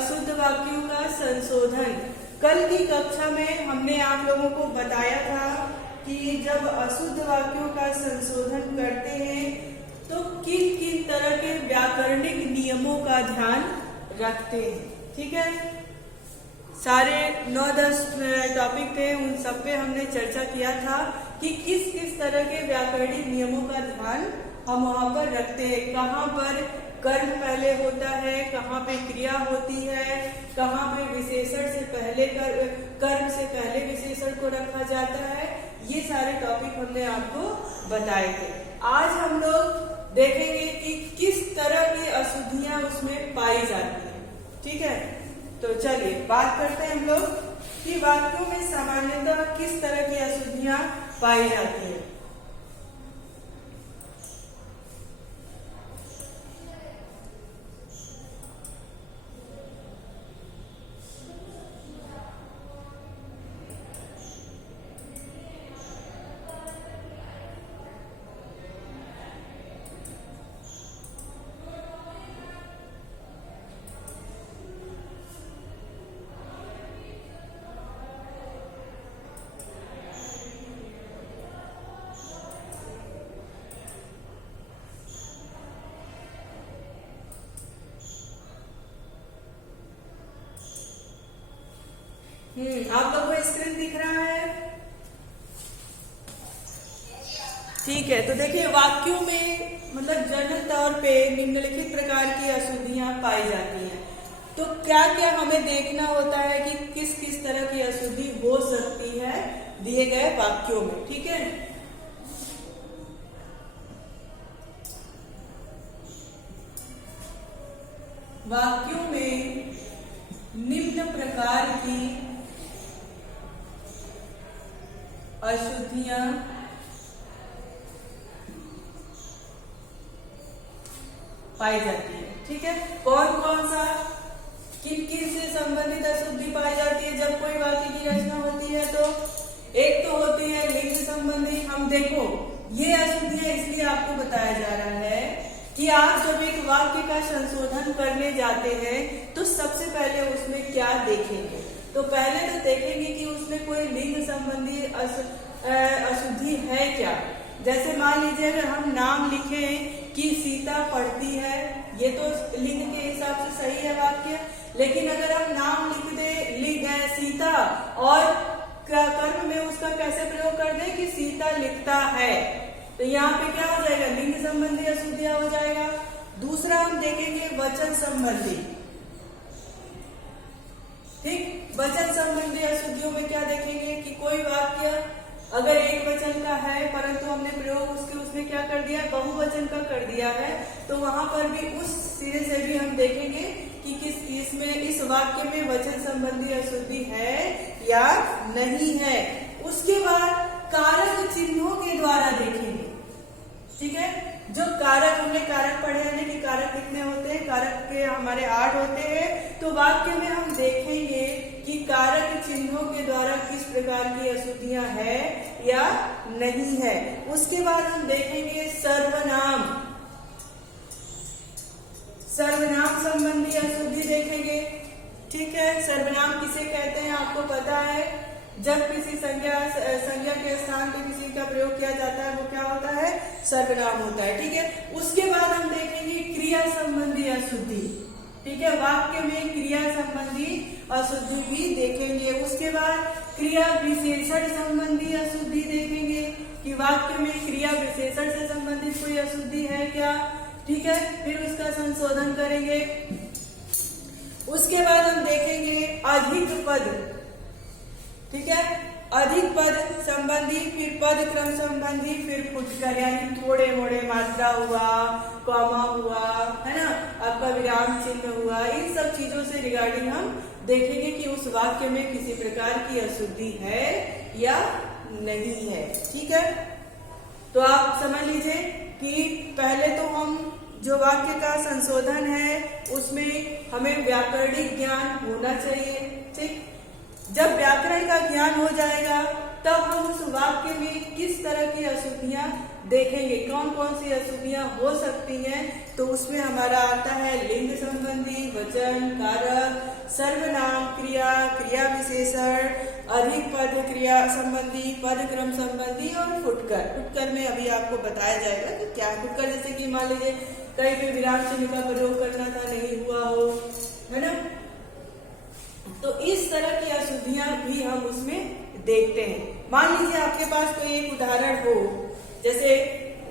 अशुद्ध वाक्यों का संशोधन। कल की कक्षा में हमने आप लोगों को बताया था कि जब अशुद्ध वाक्यों का संशोधन करते हैं तो किन किन तरह के व्याकरणिक नियमों का ध्यान रखते हैं। ठीक है, सारे 9-10 टॉपिक थे, उन सब पे हमने चर्चा किया था कि किस किस तरह के व्याकरणिक नियमों का ध्यान हम वहां पर रखते हैं। कहाँ पर कर्म पहले होता है, कहाँ पे क्रिया होती है, कहाँ पे विशेषण से पहले कर्म से पहले विशेषण को रखा जाता है। ये सारे टॉपिक हमने आपको बताए थे। आज हम लोग देखेंगे कि किस तरह की अशुद्धियां उसमें पाई जाती है। ठीक है, तो चलिए बात करते हैं हम लोग कि वाक्यों में सामान्यतः किस तरह की अशुद्धियां पाई जाती है। आप लोग को स्क्रीन दिख रहा है? ठीक है, तो देखिए वाक्यों में मतलब जनरल तौर पे निम्नलिखित प्रकार की अशुद्धियां पाई जाती हैं। तो क्या क्या हमें देखना होता है कि किस किस तरह की अशुद्धि हो सकती है दिए गए वाक्यों में। ठीक है, वाक्यों में निम्न प्रकार की अशुद्धियां पाई जाती है। ठीक है, कौन कौन सा किन किन से संबंधित अशुद्धि पाई जाती है जब कोई वाक्य की रचना होती है? तो एक तो होती है लिंग संबंधी। हम देखो ये अशुद्धियां इसलिए आपको बताया जा रहा है कि आप जब एक वाक्य का संशोधन करने जाते हैं तो सबसे पहले उसमें क्या देखेंगे? तो पहले तो देखेंगे कि उसमें कोई लिंग संबंधी अशुद्धि है क्या। जैसे मान लीजिए अगर हम नाम लिखें कि सीता पढ़ती है, ये तो लिंग के हिसाब से सही है वाक्य। लेकिन अगर हम नाम लिख दे सीता और कर्म में उसका कैसे प्रयोग कर दे कि सीता लिखता है, तो यहाँ पे क्या हो जाएगा? लिंग संबंधी अशुद्धियां हो जाएगा। दूसरा हम देखेंगे वचन संबंधी। ठीक, वचन संबंधी अशुद्धियों में क्या देखेंगे कि कोई वाक्य अगर एक वचन का है परंतु हमने प्रयोग उसमें क्या कर दिया? बहुवचन का कर दिया है, तो वहां पर भी उस सिरे से भी हम देखेंगे कि इस वाक्य में वचन संबंधी अशुद्धि है या नहीं है। उसके बाद कारक चिन्हों के द्वारा देखेंगे। ठीक है, जो कारक हमने कारक पढ़े हैं कि कारक कितने होते हैं? कारक के हमारे 8 होते हैं। तो वाक्य में हम देखेंगे कि कारक चिन्हों के द्वारा किस प्रकार की अशुद्धियां है या नहीं है। उसके बाद हम देखेंगे सर्वनाम। सर्वनाम संबंधी अशुद्धि देखेंगे। ठीक है, सर्वनाम किसे कहते हैं आपको पता है? जब किसी संज्ञा के स्थान पे किसी का प्रयोग किया जाता है वो क्या होता है? सर्वनाम होता है। ठीक है, उसके बाद हम देखेंगे क्रिया संबंधी अशुद्धि। ठीक है, वाक्य में क्रिया संबंधी अशुद्धि भी देखेंगे। उसके बाद क्रिया विशेषण संबंधी अशुद्धि देखेंगे कि वाक्य में क्रिया विशेषण से संबंधित कोई अशुद्धि है क्या। ठीक है, फिर उसका संशोधन करेंगे। उसके बाद हम देखेंगे अधिक पद। ठीक है, अधिक पद संबंधी, फिर पद क्रम संबंधी, फिर फुटकर यानी थोड़े मोड़े मात्रा हुआ, कॉमा हुआ, है ना, आपका विराम चिन्ह हुआ। इन सब चीजों से रिगार्डिंग हम देखेंगे कि उस वाक्य में किसी प्रकार की अशुद्धि है या नहीं है। ठीक है, तो आप समझ लीजिए कि पहले तो हम जो वाक्य का संशोधन है उसमें हमें व्याकरणिक ज्ञान होना चाहिए। ठीक, जब व्याकरण का ज्ञान हो जाएगा तब हम उस वाक्य में किस तरह की अशुद्धियां देखेंगे, कौन कौन सी अशुद्धियां हो सकती हैं। तो उसमें हमारा आता है लिंग संबंधी, वचन, कारक, सर्वनाम, क्रिया, क्रिया विशेषण, अधिक पद क्रिया संबंधी, पद क्रम संबंधी और फुटकर। फुटकर में अभी आपको बताया जाएगा कि क्या है फुटकर। जैसे कि मान लीजिए कहीं पे विराम चिन्ह का प्रयोग करना था, नहीं हुआ हो, है ना। तो इस तरह की अशुद्धियां भी हम उसमें देखते हैं। मान लीजिए आपके पास कोई एक उदाहरण हो, जैसे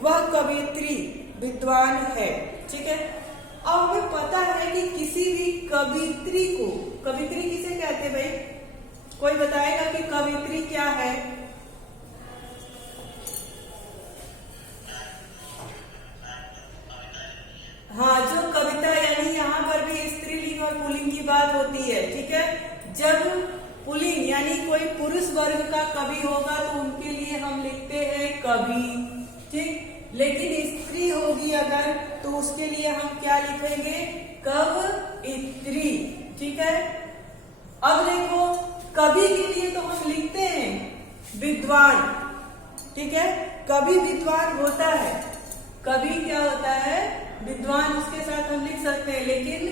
वह कवियत्री विद्वान है, ठीक है। अब हमें पता है कि किसी भी कवियत्री को, कवियत्री किसे कहते हैं भाई, कोई बताएगा कि कवियत्री क्या है? हाँ, जो कविता, यानी यहाँ पर भी स्त्रीलिंग और पुल्लिंग की बात होती है, ठीक है। जब पुल्लिंग यानी कोई पुरुष वर्ग का कवि होगा तो उनके लिए हम लिखते हैं कवि, ठीक। लेकिन स्त्री होगी अगर तो उसके लिए हम क्या लिखेंगे, कवयित्री, ठीक है। अब देखो कवि के लिए तो हम लिखते हैं विद्वान, ठीक है। कवि विद्वान होता है, कवि क्या होता है, विद्वान, उसके साथ हम लिख सकते हैं। लेकिन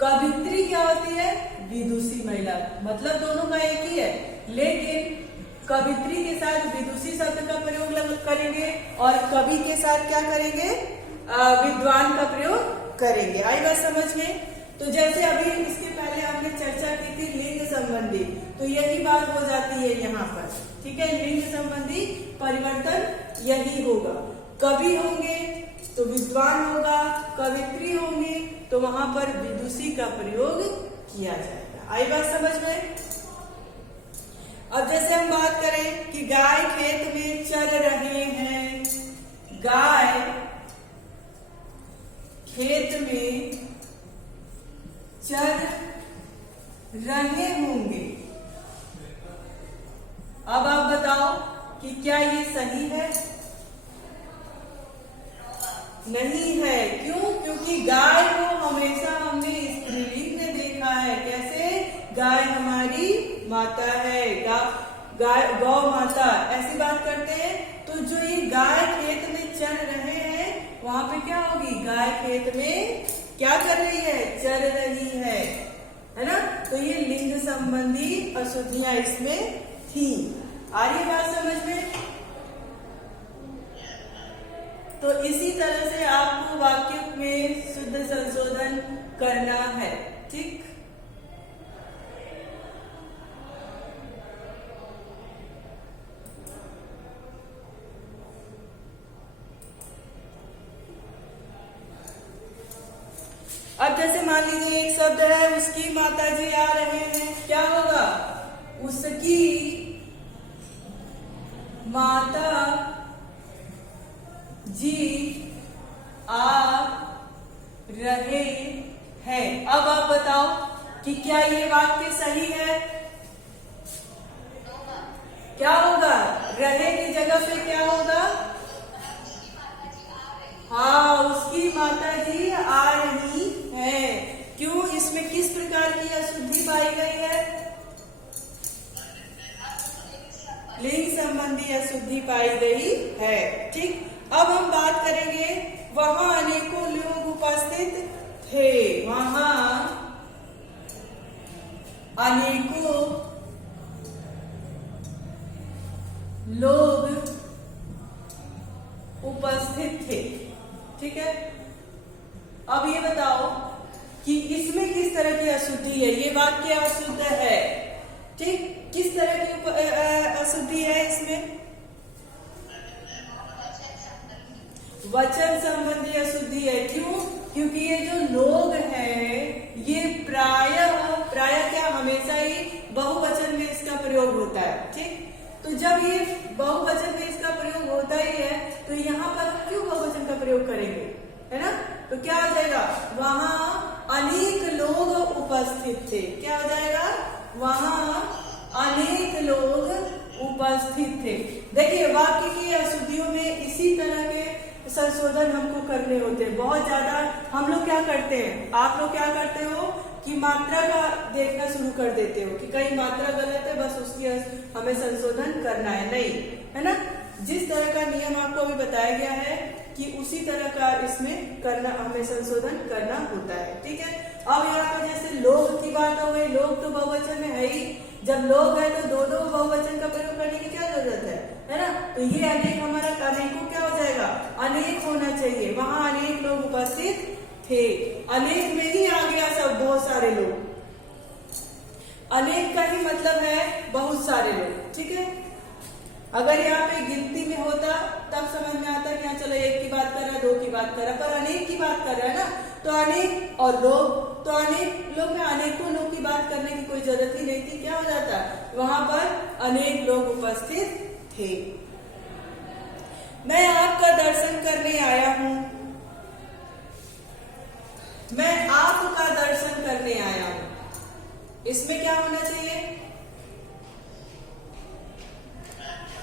कवित्री क्या होती है, विदुषी महिला, मतलब दोनों का एक ही है। लेकिन कवित्री के साथ विदुषी शब्द का प्रयोग करेंगे और कवि के साथ क्या करेंगे, विद्वान का प्रयोग करेंगे। आई बात समझ में। तो जैसे अभी इसके पहले हमने चर्चा की थी लिंग संबंधी, तो यही बात हो जाती है यहाँ पर, ठीक है। लिंग संबंधी परिवर्तन यही होगा, कवि होंगे तो विद्वान होगा, कवित्री होंगे तो वहां पर विदुषी का प्रयोग किया जाएगा। आई बात समझ में। अब जैसे हम बात करें कि गाय खेत में चल रहे हैं, गाय खेत में चल रहे होंगे। अब आप बताओ कि क्या ये सही है? नहीं है। क्यों? क्योंकि गाय को हमेशा हमने स्त्रीलिंग में देखा है। कैसे? गाय हमारी माता है, गाय गौ माता, ऐसी बात करते हैं। तो जो ये गाय खेत में चल रहे हैं, वहां पे क्या होगी, गाय खेत में क्या कर रही है, चल रही है ना। तो ये लिंग संबंधी अशुद्धियां इसमें थी। आ रही बात समझ में। तो इसी तरह से आपको वाक्य में शुद्ध संशोधन करना है, ठीक। अब जैसे मान लीजिए एक शब्द है, उसकी माता जी आ रहे हैं, क्या होगा, उसकी माता जी आ रहे हैं। अब आप बताओ कि क्या ये वाक्य सही है? क्या होगा, रहे की जगह पे क्या होगा, हाँ, उसकी माता जी आ रही है। क्यों? इसमें किस प्रकार की अशुद्धि पाई गई है, लिंग संबंधी अशुद्धि पाई गई है, ठीक। अब हम बात करेंगे, वहां अनेकों लोग उपस्थित थे, वहां अनेकों लोग उपस्थित थे, ठीक है। अब ये बताओ कि इसमें किस तरह की अशुद्धि है, ये वाक्य अशुद्ध है, ठीक। किस तरह की अशुद्धि है इसमें, वचन संबंधी अशुद्धि है। क्यों? क्योंकि ये जो लोग हैं ये प्रायः क्या, हमेशा ही बहुवचन में इसका प्रयोग होता है, ठीक। तो जब ये बहुवचन में इसका प्रयोग होता ही है, तो यहाँ पर क्यों बहुवचन का प्रयोग करेंगे, है ना। तो क्या हो जाएगा, वहां अनेक लोग उपस्थित थे, क्या हो जाएगा, वहां अनेक लोग उपस्थित थे। देखिए वाक्य की अशुद्धियों में इसी तरह के संशोधन हमको करने होते हैं बहुत ज्यादा। हम लोग क्या करते हैं, आप लोग क्या करते हो कि मात्रा का देखना शुरू कर देते हो कि कहीं मात्रा गलत है, बस उसकी हमें संशोधन करना है, नहीं, है ना। जिस तरह का नियम आपको अभी बताया गया है कि उसी तरह का इसमें करना, हमें संशोधन करना होता है, ठीक है। अब यहाँ पर जैसे लोग की बात हो गई, लोग तो बहुवचन में है ही, जब लोग है तो दो दो बहुवचन का प्रयोग करने की क्या जरूरत है ना। तो ये अनेक हमारा अनेकों क्या हो जाएगा, अनेक होना चाहिए, वहां अनेक लोग उपस्थित थे, अनेक में ही आ गया सब, बहुत सारे लोग। अनेक का ही मतलब है बहुत सारे लोग, ठीक है। अगर यहाँ पे गिनती में होता तब समझ में आता कि हाँ चलो एक की बात कर रहा है, दो की बात कर रहा है, पर अनेक की बात कर रहा है ना, तो अनेक और लोग, तो अनेक लोग में अनेकों लोग की बात करने की कोई जरूरत ही नहीं थी, क्या हो जाता, वहां पर अनेक लोग उपस्थित थे। मैं आपका दर्शन करने आया हूं, मैं आपका दर्शन करने आया हूं, इसमें क्या होना चाहिए,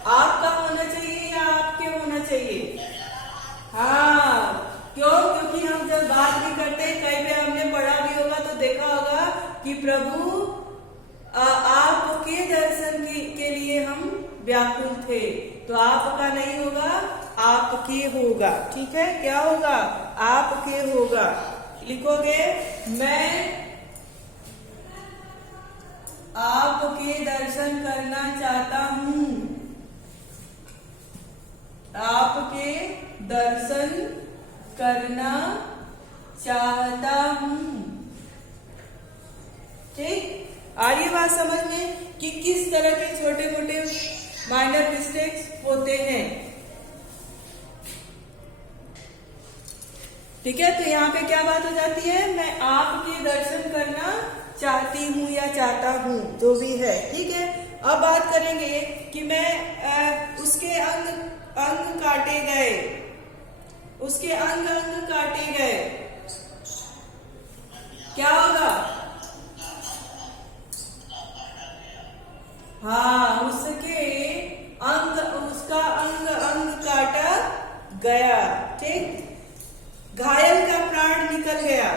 आपका होना चाहिए या आपके होना चाहिए। हाँ, क्यों, क्योंकि हम जब बात भी करते हैं, कई बार हमने पढ़ा भी होगा तो देखा होगा कि प्रभु आपके दर्शन के लिए हम व्याकुल थे, तो आपका नहीं होगा, आपके होगा, ठीक है। क्या होगा, आपके होगा। लिखोगे, मैं आपके दर्शन करना चाहता हूं, आपके दर्शन करना चाहता हूं, ठीक। आ रही बात समझ में कि किस तरह के छोटे मोटे माइनर मिस्टेक्स होते हैं, ठीक है। तो यहाँ पे क्या बात हो जाती है, मैं आपके दर्शन करना चाहती हूँ या चाहता हूँ, जो भी है, ठीक है। अब बात करेंगे कि मैं उसके अंग काटे गए, उसके अंग काटे गए, क्या होगा, हाँ, उसके अंग, उसका अंग काटा गया, ठीक। घायल का प्राण निकल गया,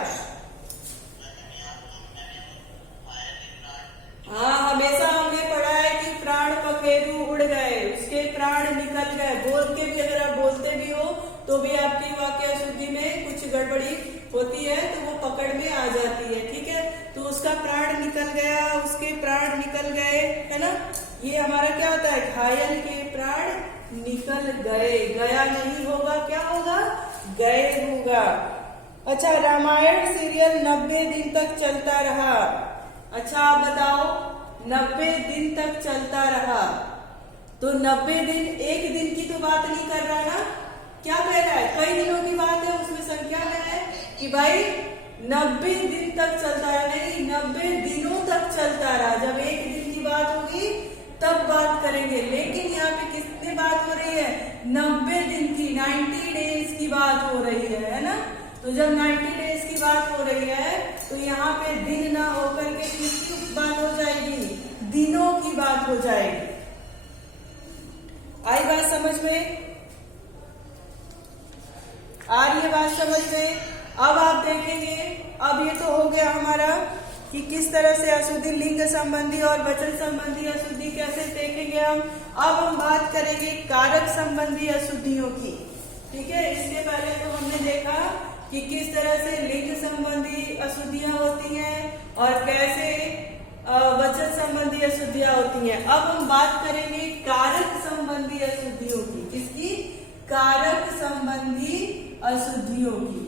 हाँ, हमेशा हमने पढ़ा है कि प्राण पखेरु उड़ गए, उसके प्राण निकल गए। बोल के भी अगर आप बोलते भी हो तो भी आपकी वाक्य शुद्धि में कुछ गड़बड़ी होती है, तो वो पकड़ में आ जाती है, ठीक है। तो उसका प्राण निकल गया, उसके प्राण निकल गए, है ना। ये हमारा क्या होता है, घायल के प्राण निकल गए, गया नहीं होगा, क्या होगा, गए होगा। अच्छा, रामायण सीरियल 90 दिन तक चलता रहा। अच्छा, आप बताओ, 90 दिन तक चलता रहा, तो 90 दिन एक दिन की तो बात नहीं कर रहा ना, क्या कह रहा है, कई दिनों की बात है, उसमें संख्या में है कि भाई 90 दिन तक चलता रहा, नहीं, 90 दिनों तक चलता रहा। जब एक दिन की बात होगी तब बात करेंगे, लेकिन यहाँ पे कितनी बात हो रही है, 90 दिन की, 90 डेज की बात हो रही है ना। तो जब 90 डेज की बात हो रही है तो यहाँ पे दिन ना होकर के किसकी बात हो जाएगी, दिनों की बात हो जाएगी। आई बात समझ में, आ रही है बात समझ में। अब आप देखेंगे, अब ये तो हो गया हमारा कि किस तरह से अशुद्धि, लिंग संबंधी और वचन संबंधी अशुद्धि कैसे देखेंगे हम। अब हम बात करेंगे कारक संबंधी अशुद्धियों की, ठीक है। इसके पहले तो हमने देखा कि किस तरह से लिंग संबंधी अशुद्धियां होती हैं और कैसे वचन संबंधी अशुद्धियां होती हैं। अब हम बात करेंगे कारक संबंधी अशुद्धियों की, किसकी, कारक संबंधी अशुद्धियों की।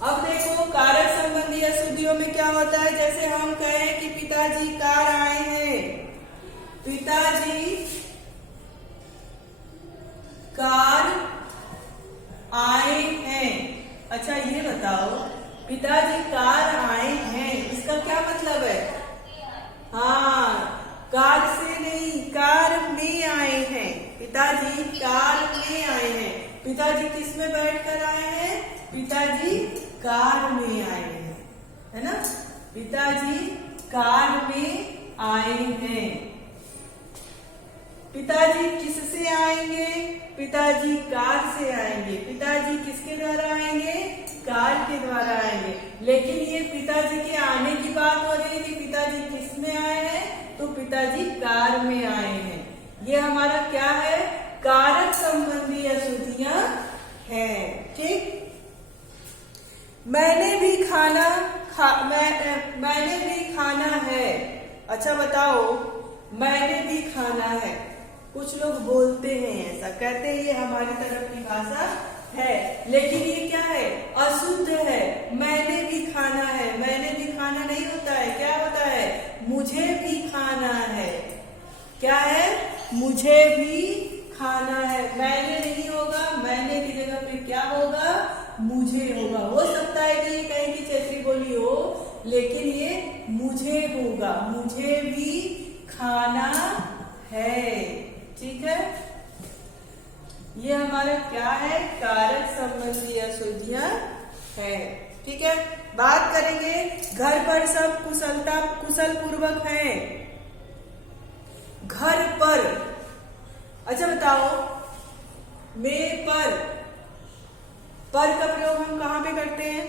अब देखो, कारक संबंधी अशुद्धियों में क्या होता है, जैसे हम कहें कि पिताजी कार आए हैं, पिताजी कार आए हैं। अच्छा, ये बताओ, पिताजी कार आए हैं, इसका क्या मतलब है, हाँ, कार से नहीं, कार में आए हैं, पिताजी कार में आए हैं। पिताजी किस में बैठकर आए हैं, पिताजी कार में आए हैं, है ना, पिताजी कार में आए हैं। पिताजी किससे आएंगे, पिताजी कार से आएंगे। पिताजी किसके द्वारा आएंगे, कार के द्वारा आएंगे। लेकिन ये पिताजी के आने की बात हो रही है कि पिताजी किस में आए हैं, तो पिताजी कार में आए हैं। ये हमारा क्या है, कारक संबंधी अशुद्धियां हैं। ठीक, मैंने भी खाना है। अच्छा बताओ, मैंने भी खाना है। कुछ लोग बोलते हैं ऐसा, कहते हैं ये हमारी तरफ की भाषा है, लेकिन ये क्या है, अशुद्ध है। मैंने भी खाना है, मैंने भी खाना नहीं होता है, क्या होता है, मुझे भी खाना है। क्या है, मुझे भी खाना है। मैंने नहीं होगा, मैंने की जगह पे क्या होगा, मुझे होगा। हो सकता है कि ये कहीं की क्षेत्रीय बोली हो, लेकिन ये मुझे होगा, मुझे भी खाना है। ठीक है, ये हमारा क्या है, कारक संबंधी अशुद्धियां है। ठीक है, बात करेंगे घर पर सब कुशल पूर्वक हैं। घर पर, अच्छा बताओ, में पर का प्रयोग हम कहाँ पे करते हैं,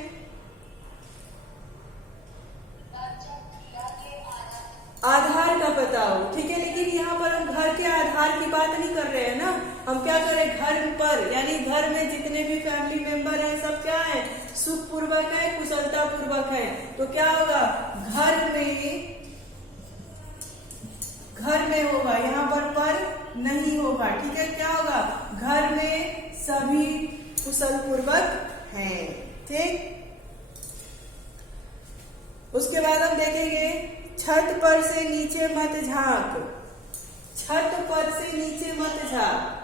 आधार का बताओ। ठीक है, लेकिन यहाँ पर हम घर के आधार की बात नहीं कर रहे हैं ना, हम क्या करें, घर पर, यानी घर में जितने भी फैमिली मेंबर हैं सब क्या है, सुखपूर्वक है, कुशलता पूर्वक है। तो क्या होगा, घर में होगा, यहाँ पर नहीं होगा। ठीक है, क्या होगा, घर में सभी कुशल पूर्वक हैं। ठीक, उसके बाद हम देखेंगे छत पर से नीचे मत झांक। छत पर से नीचे मत झांक।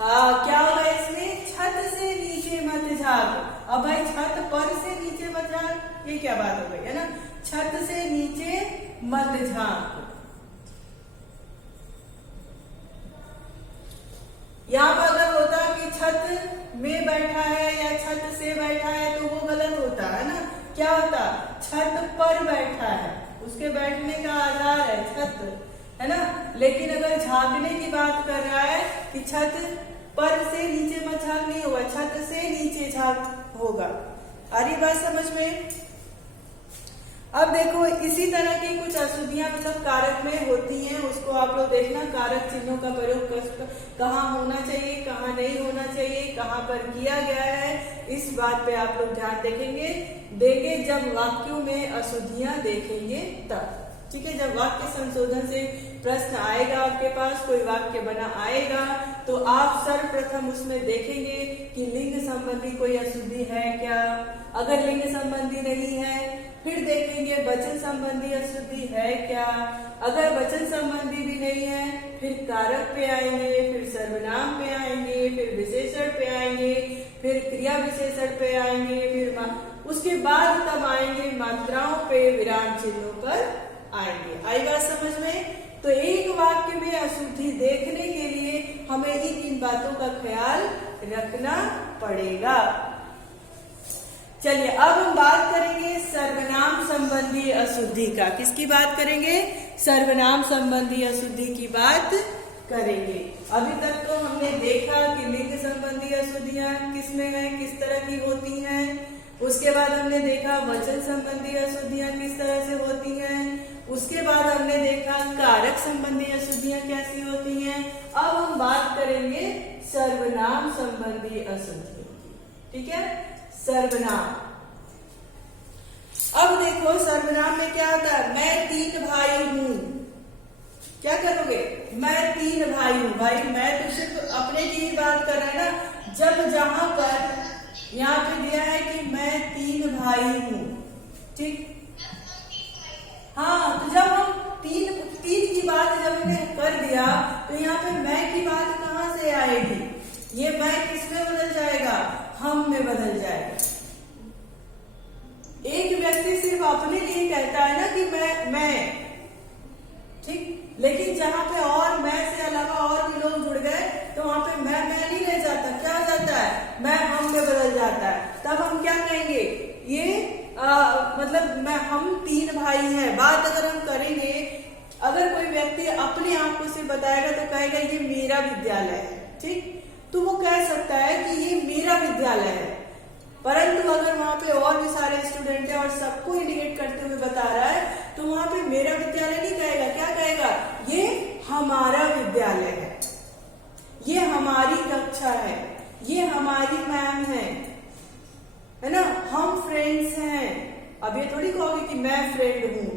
हाँ, क्या होगा इसमें, छत से नीचे मत झांक। अब भाई छत पर से नीचे मत झांक, ये क्या बात हो गई है ना, छत से नीचे मत झांक। यहाँ पर अगर होता कि छत में बैठा है या छत से बैठा है तो वो गलत होता है ना, क्या होता, छत पर बैठा है, उसके बैठने का आधार है छत, है ना। लेकिन अगर झांकने की बात कर रहा है कि छत पर से नीचे मत झांक नहीं होगा, छत से नीचे झांक होगा। आ रही बात समझ में। अब देखो, इसी तरह की कुछ अशुद्धियां मतलब कारक में होती हैं, उसको आप लोग देखना, कारक चिन्हों का प्रयोग कहाँ होना चाहिए, कहाँ नहीं होना चाहिए, कहाँ पर किया गया है, इस बात पे आप लोग ध्यान देंगे जब वाक्यों में अशुद्धियां देखेंगे तब। ठीक है, जब वाक्य संशोधन से प्रश्न आएगा, आपके पास कोई वाक्य बना आएगा, तो आप सर्वप्रथम उसमें देखेंगे कि लिंग संबंधी कोई अशुद्धि है क्या। अगर लिंग संबंधी नहीं है, फिर देखेंगे वचन संबंधी अशुद्धि है क्या। अगर वचन संबंधी भी नहीं है, फिर कारक पे आएंगे, फिर सर्वनाम पे आएंगे, फिर विशेषण पे आएंगे, फिर क्रिया विशेषण पे आएंगे, फिर उसके बाद तब आएंगे मात्राओं पे, विराम चिन्हों पर आएंगे। आई बात समझ में। तो एक वाक्य में अशुद्धि देखने के लिए हमें इन बातों का ख्याल रखना पड़ेगा। चलिए, अब हम बात करेंगे सर्वनाम संबंधी अशुद्धि का। किसकी बात करेंगे, सर्वनाम संबंधी अशुद्धि की बात करेंगे। अभी तक तो हमने देखा कि लिंग संबंधी अशुद्धियां किसमें है, किस तरह की होती हैं। उसके बाद हमने देखा वचन संबंधी अशुद्धियां किस तरह से होती हैं। उसके बाद हमने देखा कारक संबंधी अशुद्धियां कैसी होती हैं। अब हम बात करेंगे सर्वनाम संबंधी अशुद्धि। ठीक है, सर्वनाम। अब देखो, सर्वनाम में क्या होता है, मैं 3 भाई हूं। क्या करोगे, मैं 3 भाई हूं। भाई मैं तो सिर्फ अपने की ही बात कर रहा है ना। जब जहां पर यहाँ पे दिया है कि मैं 3 भाई हूं, ठीक, हाँ, तो जब हम तीन की बात जब हमने कर दिया, तो यहाँ पे मैं की बात कहाँ से आएगी, ये मैं किसमें बदल जाएगा, हम में बदल जाएगा। एक व्यक्ति सिर्फ अपने लिए कहता है ना कि मैं, ठीक, लेकिन जहां पे और मैं से अलावा और भी लोग जुड़ गए, तो वहां पे मैं नहीं रह जाता, क्या हो जाता है, मैं हम में बदल जाता है। तब हम क्या कहेंगे, ये मतलब हम 3 भाई हैं। बात अगर हम करेंगे, अगर कोई व्यक्ति अपने आप को से बताएगा तो कहेगा ये मेरा विद्यालय है, ठीक, तो वो कह सकता है कि ये मेरा विद्यालय है। परंतु अगर वहां पे और भी सारे स्टूडेंट है और सबको इंडिकेट करते हुए बता रहा है तो वहां पे मेरा विद्यालय नहीं कहेगा, क्या कहेगा? ये हमारा विद्यालय है, ये हमारी कक्षा है, ये हमारी मैम है ना, हम फ्रेंड्स हैं। अब ये थोड़ी कहोगे कि मैं फ्रेंड हूं,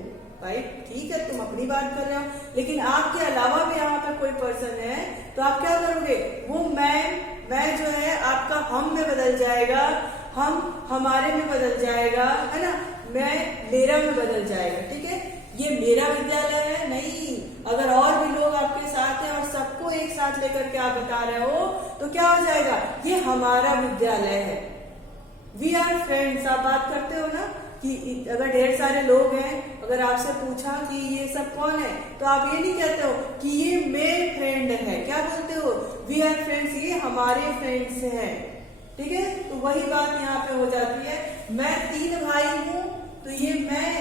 भाई ठीक है तुम अपनी बात कर रहे हो, लेकिन आपके अलावा भी यहाँ पे कोई पर्सन है तो आप क्या करोगे? वो मैं जो है आपका हम में बदल जाएगा, हम हमारे में बदल जाएगा, है ना, मैं मेरा में बदल जाएगा। ठीक है, ये मेरा विद्यालय है नहीं। अगर और भी लोग आपके साथ हैं और सबको एक साथ लेकर के आप बता रहे हो तो क्या हो जाएगा? ये हमारा विद्यालय है, वी आर फ्रेंड्स। आप बात करते हो ना कि अगर ढेर सारे लोग हैं, अगर आपसे पूछा कि ये सब कौन है तो आप ये नहीं कहते हो कि ये मेरे फ्रेंड है, क्या बोलते हो? वी आर फ्रेंड्स, ये हमारे फ्रेंड्स हैं। ठीक है, तो वही बात यहाँ पे हो जाती है। मैं 3 भाई हूं तो ये मैं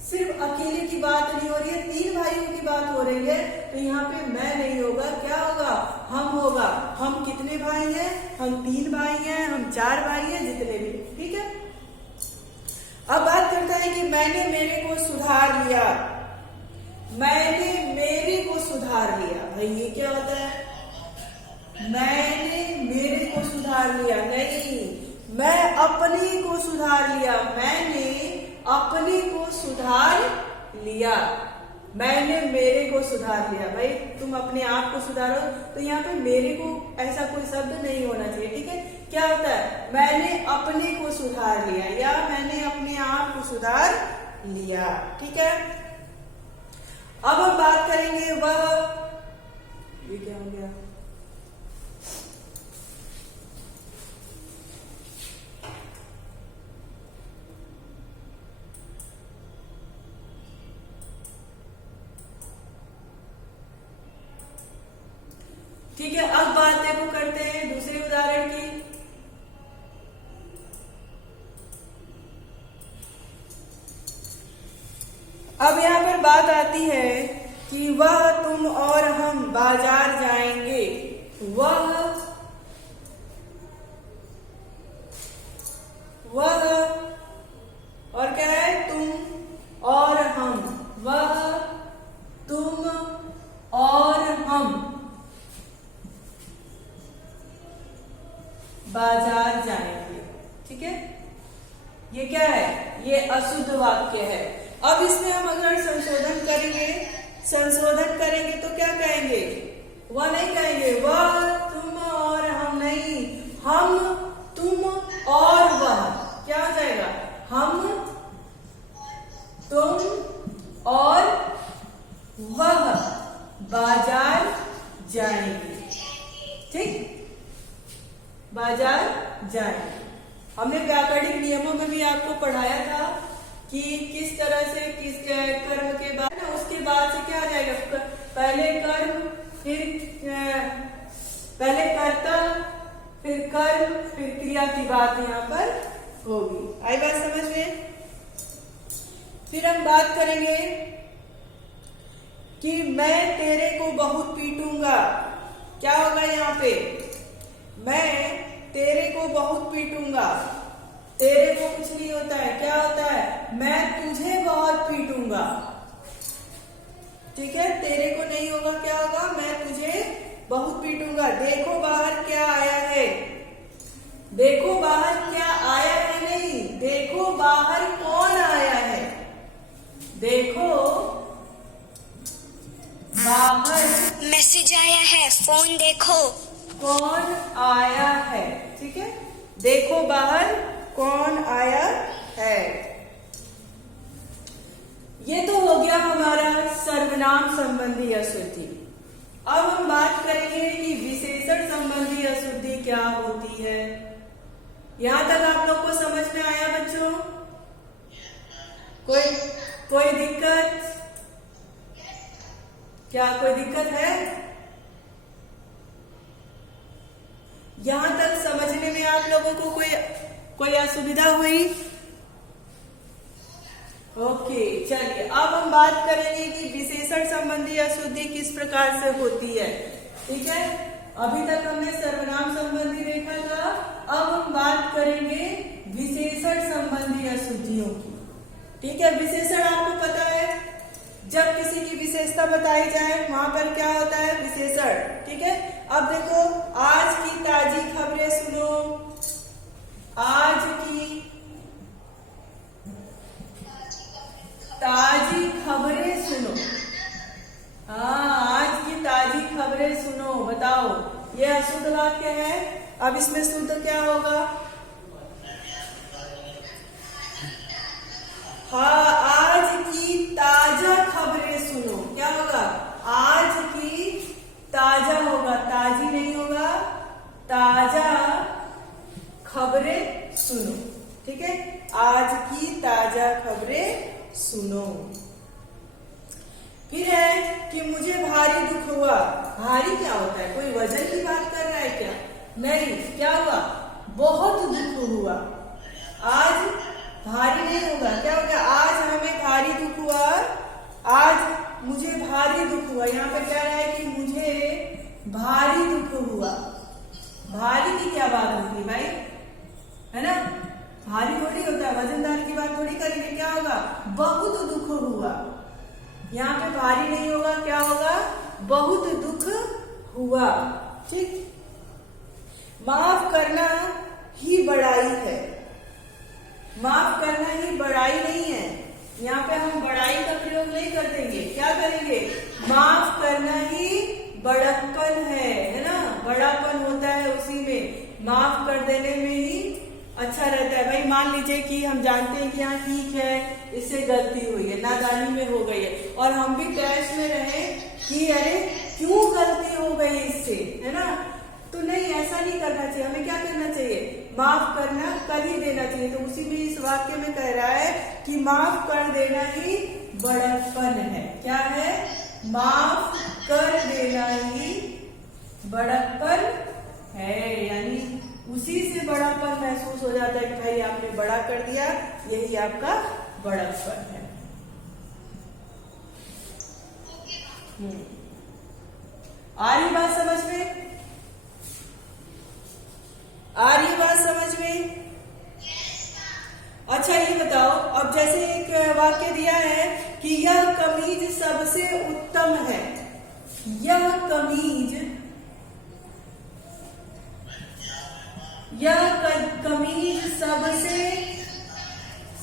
सिर्फ अकेले की बात नहीं हो रही है, 3 भाइयों की बात हो रही है, तो यहाँ पे मैं नहीं होगा, क्या होगा? हम होगा। हम कितने भाई हैं? हम 3 भाई हैं, हम 4 भाई हैं, जितने भी। ठीक है, अब बात करता है कि मैंने मेरे को सुधार लिया, मैंने मेरे को सुधार लिया। भाई ये क्या होता है? मैंने मेरे को सुधार लिया नहीं, मैं अपने को सुधार लिया, मैंने अपने को सुधार लिया, मैंने मेरे को सुधार लिया। भाई तुम अपने आप को सुधारो तो यहाँ पे मेरे को ऐसा कोई शब्द नहीं होना चाहिए। ठीक है, क्या होता है? मैंने अपने को सुधार लिया या मैंने अपने आप को सुधार लिया। ठीक है, अब हम बात करेंगे वह, ये क्या हो गया? ठीक है, अब बात देखो करते हैं दूसरे उदाहरण की। अब यहाँ पर बात आती है कि वह, तुम और हम बाजार जाएंगे। वह और क्या है? तुम और हम, वह, तुम और हम बाजार जाएंगे। ठीक है, ये क्या है? ये अशुद्ध वाक्य है। अब इसमें हम अगर संशोधन करेंगे तो क्या कहेंगे? वह नहीं कहेंगे, वह, तुम और हम नहीं, हम, तुम और वह। क्या हो जाएगा? हम, तुम और वह बाजार जाएंगे। ठीक, बाजार जाएंगे। हमने व्याकरणिक नियमों में भी आपको पढ़ाया था कि किस तरह से किस कर्म के बाद ना उसके बाद से क्या आ जाएगा? पहले कर्म, फिर पहले कर्ता, फिर कर्म, फिर क्रिया की बात यहाँ पर होगी। आई बात समझ में? फिर हम बात करेंगे कि मैं तेरे को बहुत पीटूंगा। क्या होगा यहाँ पे? मैं तेरे को बहुत पीटूंगा। तेरे को कुछ नहीं होता है, क्या होता है? मैं तुझे बहुत पीटूंगा। ठीक है, तेरे को नहीं होगा, क्या होगा? मैं तुझे बहुत पीटूंगा। देखो बाहर क्या आया है। देखो बाहर क्या आया है नहीं, देखो बाहर कौन आया है। देखो बाहर मैसेज आया है, फोन देखो। कौन आया है। ठीक है, देखो बाहर कौन आया है। ये तो हो गया हमारा सर्वनाम संबंधी अशुद्धि। अब हम बात करेंगे कि विशेषण संबंधी अशुद्धि क्या होती है। यहां तक आप लोग को समझ में आया बच्चों? कोई दिक्कत? क्या कोई दिक्कत है? यहां तक समझने में आप लोगों को कोई असुविधा हुई? ओके, चलिए अब हम बात करेंगे कि विशेषण संबंधी अशुद्धि किस प्रकार से होती है। ठीक है, अभी तक हमने सर्वनाम संबंधी देखा था, अब हम बात करेंगे विशेषण संबंधी अशुद्धियों की। ठीक है, विशेषण आपको पता है, जब किसी की विशेषता बताई जाए वहां पर क्या होता है, विशेषण। ठीक है, अब देखो, आज की ताजी खबरें सुनो, आज की ताजी खबरें सुनो। हाँ, आज की ताजी खबरें सुनो, बताओ, ये अशुद्ध वाक्य है। अब इसमें शुद्ध क्या होगा? हाँ, आज की ताजा खबरें सुनो, क्या होगा? आज की ताजा होगा, ताजी नहीं होगा, ताजा खबरें सुनो। ठीक है, आज की ताजा खबरें सुनो। फिर है कि मुझे भारी दुख हुआ। भारी क्या होता है? कोई वजन की बात कर रहा है क्या? नहीं, क्या हुआ? बहुत दुख हुआ। आज भारी नहीं होगा, क्या होगा? आज हमें भारी दुख हुआ, आज मुझे भारी दुख हुआ। यहाँ पे क्या रहा है कि मुझे भारी दुख हुआ। भारी की क्या बात होती है भाई, है ना? भारी थोड़ी होता है, वजनदार की बात थोड़ी करेंगे। क्या होगा? बहुत दुख हुआ। यहाँ पे भारी नहीं होगा, क्या होगा? बहुत दुख हुआ। ठीक, माफ करना ही बड़ाई है। माफ करना ही बड़ाई नहीं है। यहाँ पे हम बड़ाई का प्रयोग नहीं कर देंगे, क्या करेंगे? माफ करना ही बड़प्पन है ना? बड़ापन होता है उसी में, माफ कर देने में ही अच्छा रहता है। भाई मान लीजिए कि हम जानते हैं कि यहाँ ठीक है, इससे गलती हुई है, नादानी में हो गई है, और हम भी तैश में रहे कि अरे क्यों गलती हो गई इससे, है ना? तो नहीं, ऐसा नहीं करना चाहिए। हमें क्या करना चाहिए? माफ करना कर ही देना चाहिए। तो उसी में इस वाक्य में कह रहा है कि माफ कर देना ही बड़प्पन है। क्या है? माफ कर देना ही बड़प्पन है। यानी उसी से बड़ापन महसूस हो जाता है कि भाई आपने बड़ा कर दिया, यही आपका बड़प्पन है। आ रही बात समझ में? आ रही बात समझ में? अच्छा, ये बताओ, अब जैसे एक वाक्य दिया है कि यह कमीज सबसे उत्तम है। यह कमीज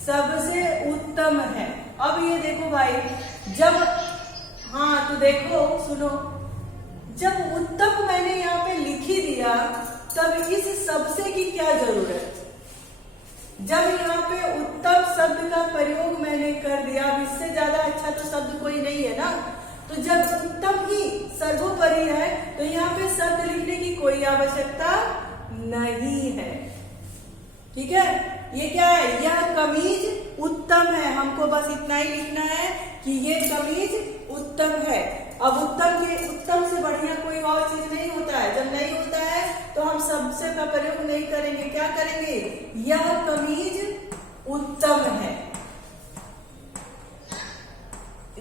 सबसे उत्तम है। अब ये देखो भाई, जब, हाँ तो देखो सुनो, जब उत्तम मैंने यहाँ पे लिख ही दिया, तब इस सबसे की क्या जरूरत? जब यहाँ पे उत्तम शब्द का प्रयोग मैंने कर दिया, अब इससे ज्यादा अच्छा तो शब्द कोई नहीं है ना। तो जब उत्तम ही सर्वोपरि है, तो यहाँ पे शब्द लिखने की कोई आवश्यकता नहीं है। ठीक है, ये क्या है? यह कमीज उत्तम है। हमको बस इतना ही लिखना है कि ये कमीज उत्तम है। अब उत्तम से बढ़िया कोई और चीज नहीं होता है। जब नहीं होता है तो हम सबसे का प्रयोग नहीं करेंगे, क्या करेंगे? यह कमीज उत्तम है।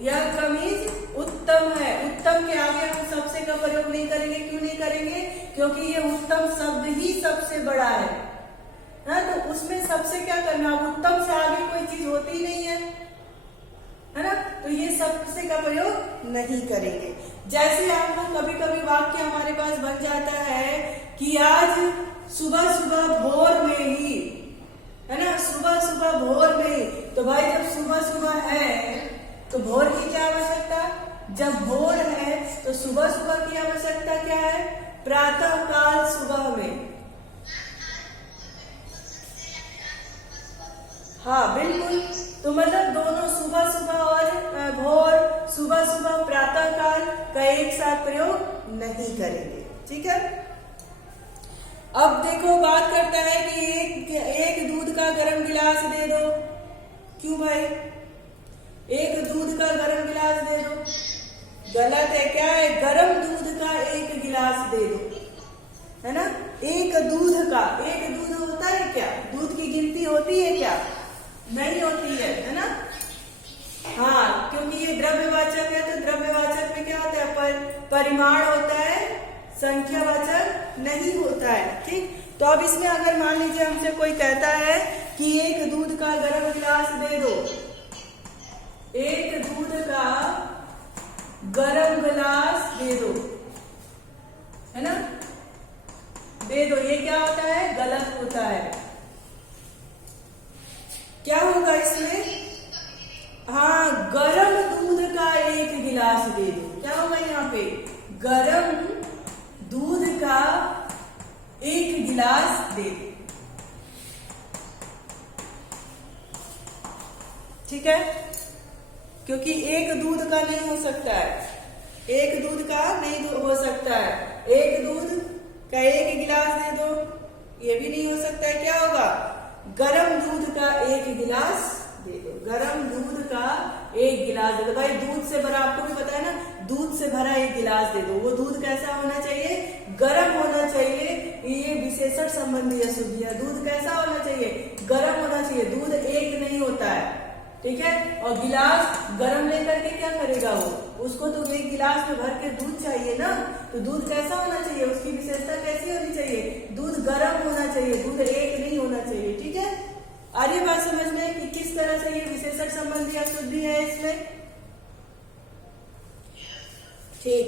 यह कमीज उत्तम है। उत्तम के आगे हम सबसे का प्रयोग नहीं करेंगे। क्यों नहीं करेंगे? क्योंकि ये उत्तम शब्द ही सबसे बड़ा है ना, तो उसमें सबसे क्या करना? उत्तम से आगे कोई चीज होती ही नहीं है ना, तो ये सबसे का प्रयोग नहीं करेंगे। जैसे आप लोग कभी कभी वाक्य हमारे पास बन जाता है कि आज सुबह सुबह भोर में ही, है ना, सुबह सुबह भोर में ही। तो भाई जब सुबह सुबह है तो भोर की क्या आवश्यकता? जब भोर है तो सुबह सुबह की आवश्यकता क्या है? प्रातः काल सुबह में। हाँ बिल्कुल, तो मतलब दोनों सुबह सुबह और भोर, सुबह सुबह प्रातः काल का एक साथ प्रयोग नहीं करेंगे। ठीक है, अब देखो बात करता है कि एक दूध का गर्म गिलास दे दो। क्यों भाई? एक दूध का गर्म गिलास दे दो, गलत है। क्या है? गरम दूध का एक गिलास दे दो, है ना। एक दूध का, एक दूध होता है क्या? दूध की गिनती होती है क्या? नहीं होती है ना। हाँ, क्योंकि ये द्रव्यवाचक है, तो द्रव्यवाचक में क्या होता है? परिमाण होता है संख्यावाचक नहीं होता है। ठीक, तो अब इसमें अगर मान लीजिए हमसे कोई कहता है कि एक दूध का गर्म गिलास दे दो, एक दूध का गर्म गिलास दे दो, है ना, दे दो, ये क्या होता है, गलत होता है। क्या होगा इसमें, हाँ, गरम दूध का एक गिलास दे दो, क्या होगा यहाँ पे, गरम दूध का एक गिलास दे दो। ठीक है, क्योंकि एक दूध का नहीं हो सकता है, एक दूध का नहीं हो सकता है, एक दूध का एक गिलास दे दो, ये भी नहीं हो सकता है। क्या होगा, गरम दूध का एक गिलास दे दो, गरम दूध का एक गिलास दे दो। भाई दूध से भरा, आपको भी पता है ना, दूध से भरा एक गिलास दे दो। वो दूध कैसा होना चाहिए, गरम होना चाहिए। ये विशेषण संबंधी अशुद्धि है। दूध कैसा होना चाहिए, गरम होना चाहिए। दूध एक नहीं होता है, ठीक है। और गिलास गरम लेकर के क्या करेगा, वो उसको तो एक गिलास में भर के दूध चाहिए ना, तो दूध कैसा होना चाहिए, उसकी विशेषता कैसी होनी चाहिए, दूध गरम होना चाहिए, दूध एक नहीं होना चाहिए। ठीक है, आ रही बात समझ में कि किस तरह से ये विशेषण संबंधी अशुद्धि है इसमें। ठीक,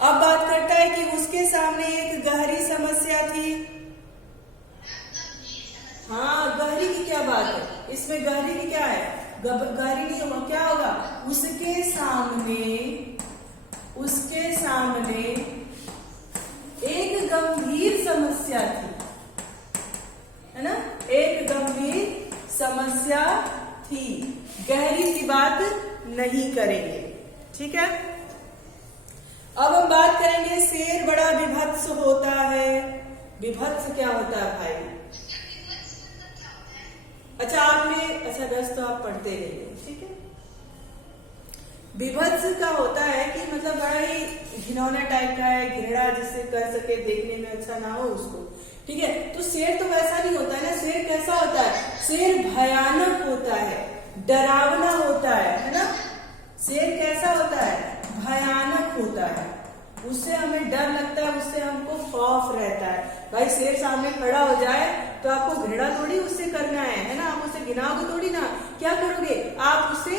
अब बात करता है कि उसके सामने एक गहरी समस्या थी। हाँ, गहरी की क्या बात है इसमें, गहरी की क्या है, गहरी नहीं होगा, क्या होगा, उसके सामने एक गंभीर समस्या थी, है ना, एक गंभीर समस्या थी। गहरी की बात नहीं करेंगे। ठीक है, अब हम बात करेंगे शेर बड़ा विभत्स होता है। विभत्स क्या होता है भाई, अच्छा आपने, अच्छा 10 तो आप पढ़ते रहिए। ठीक है, विभत्स का होता है कि मतलब बड़ा ही घिनौना टाइप का है, घृणा जिससे कर सके, देखने में अच्छा ना हो उसको। ठीक है, तो शेर तो वैसा नहीं होता है ना। शेर कैसा होता है, शेर भयानक होता है, डरावना होता है ना। शेर कैसा होता है, भयानक होता है, उससे हमें डर लगता है, उससे हमको खौफ रहता है। भाई शेर सामने खड़ा हो जाए तो आपको घृणा थोड़ी उससे करना है ना, आप उसे घिनाओगे थोड़ी ना, क्या करोगे, आप उससे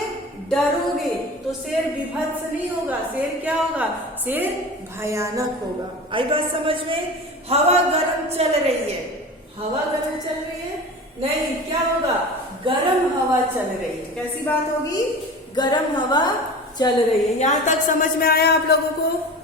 डरोगे। तो शेर विभत्स नहीं होगा, शेर क्या होगा, शेर भयानक होगा। आई बात समझ में। हवा गर्म चल रही है, हवा गर्म चल रही है नहीं, क्या होगा, गर्म हवा चल रही है। कैसी बात होगी, गर्म हवा चल रही है। यहाँ तक समझ में आया आप लोगों को।